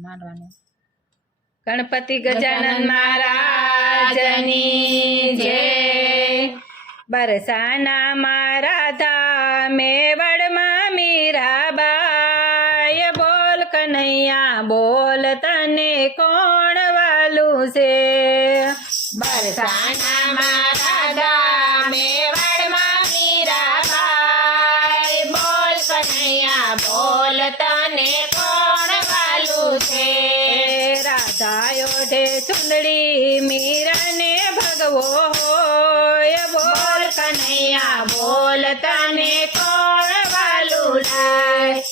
મારવાનું ગણપતિ ગજાનન મહારાજની જય બરસાના મારા ધામે વડમાં મીરાબાઈ બોલ કનૈયા બોલ તને કોણ વાલું છે બરસાના મારા ગામે વડમાં મીરાબાઈ બોલ કનૈયા બોલ તને કોણ વાલું છે રાધાયો ઢે ચુંદડી મીરાને ભગવો હોય બોલ કનૈયા બોલ તને કોણ વાલું લાય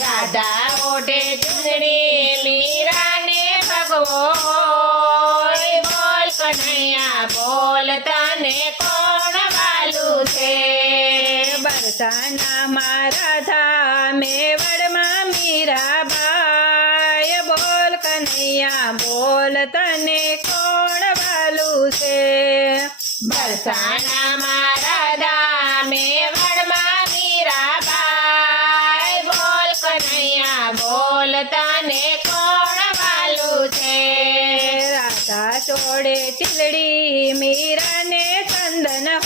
રાધા ઓઢે ચૂંદડી મીરાને ભગવો હોય. બોલ કનૈયા બોલ તને કોણ વાલું છે બરસાના મારા ધામે કનૈયા બોલ તને કોણ વાલું છે? બરસાના મારા દામે વડમાં મીરાબાઈ. બોલ કનૈયા બોલ તને કોણ વાલું છે? રાધા ચોડે ચીલડી મીરાને ચંદન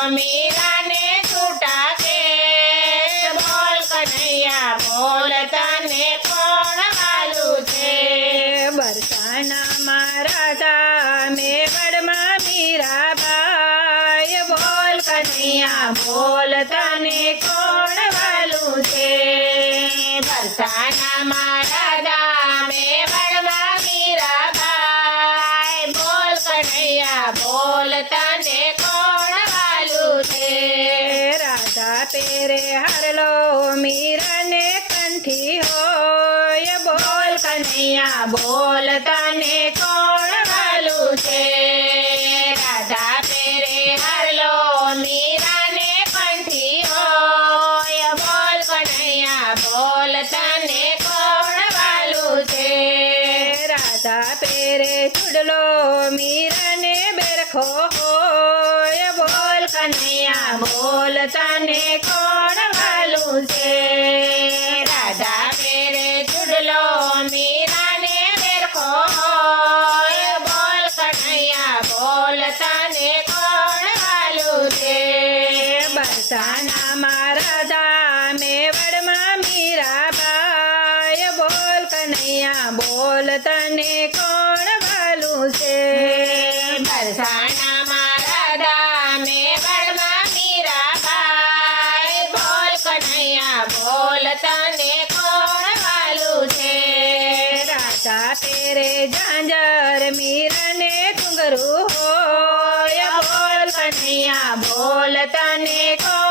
ચોટલો મીરાને છૂટા કે બોલ કનૈયા બોલ તને કોણ વાલું છે બરસાના મારા ધામે વડમાં મીરાબાઈ બોલ કનૈયા બોલ તને કોણ વાલું છે બરસાના મારા દામે વડવા મીરાબાઈ બોલ કનૈયા બોલ તને કનૈયા બોલ તને કોણ વાલું છે રાધા પેરે હારલો મીરાને કંઠી હોય બોલ કનૈયા બોલ તને કોણ વાલું છે રાધા પેરે ચૂડલો મીરાને બેરખો હોય બોલ બોલ કનૈયા બોલ તને કોણ વાલું છે તને કોણ વાલું છે બરસાના મારા દામે વડમાં મીરાબાઈ બોલ કનૈયા બોલ તને કોણ વાલું છે રાધા પેરે ઝાંઝર મીરાને ઘુંઘરું હોય બોલ કનૈયા બોલ તને કોણ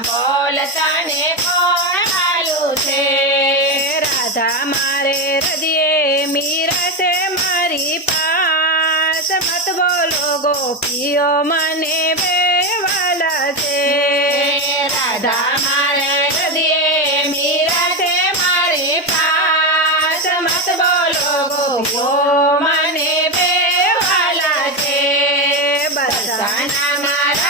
કનૈયા બોલ તને કોણ વાલું છે રાધા મારે હૃદયે મીરા છે મારી પાસ મત બોલો ગોપીઓ મને બેવાલા છે રાધા મારે હૃદયે મીરા છે મારી પાસ મત બોલો ગોપીઓ મને બેવાલા છે બરસાના મારા